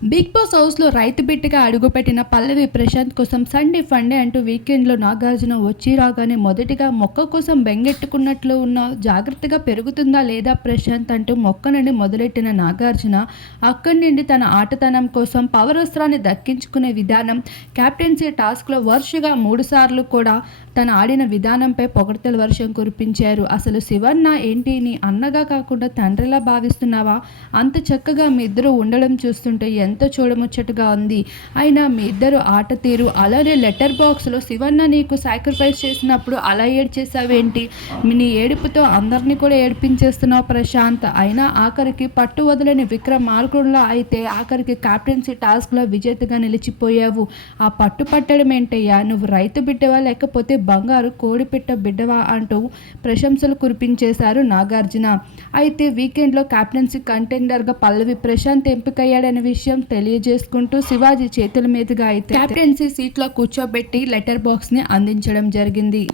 Big boss హౌస్లో రైతు బిడ్డగా అడుగుపెట్టిన పల్లవి ప్రశాంత్ కోసం సండే ఫండే అంటూ వీకెండ్లో నాగార్జున వచ్చి రాగానే మొదటిగా మొక్క కోసం బెంగెట్టుకున్నట్లు ఉన్న జాగ్రత్తగా పెరుగుతుందా లేదా ప్రశాంత్ అంటూ మొక్క నుండి మొదలెట్టిన నాగార్జున అక్కడి నుండి తన ఆటతనం కోసం పవర్ వస్త్రాన్ని దక్కించుకునే విధానం కెప్టెన్సీ టాస్క్లో వరుసగా మూడుసార్లు కూడా తను ఆడిన విధానంపై పొగడతల వర్షం కురిపించారు. అసలు శివన్న ఏంటి? నీ అన్నగా కాకుండా తండ్రిలా భావిస్తున్నావా? అంత చక్కగా మీ ఇద్దరు ఉండడం చూస్తుంటే ఎంతో చూడముచ్చటగా ఉంది. అయినా మీ ఇద్దరు ఆట తీరు అలానే లెటర్ బాక్స్లో శివన్న నీకు సాక్రిఫైస్ చేసినప్పుడు అలా ఏడ్చేసావేంటి మీ నీ ఏడుపుతో అందరినీ కూడా ఏడిపించేస్తున్నావు ప్రశాంత్. అయినా ఆఖరికి పట్టు వదలని విక్రమ్ మార్కుడులా అయితే ఆఖరికి కెప్టెన్సీ టాస్క్లో విజేతగా నిలిచిపోయావు. ఆ పట్టు పట్టడం ఏంటయ్యా? నువ్వు రైతు బిడ్డవా లేకపోతే బంగారు కోడిపిట్ట బిడ్డవా అంటూ ప్రశంసలు కురిపించేశారు నాగార్జున. అయితే వీకెండ్లో కెప్టెన్సీ కంటెండర్గా పల్లవి ప్రశాంత్ ఎంపికయ్యాడనే విషయం తెలియజేసుకుంటూ శివాజీ చేతుల మీదుగా అయితే క్యాప్టెన్సీ సీట్లో కూర్చోబెట్టి లెటర్ బాక్స్ని అందించడం జరిగింది.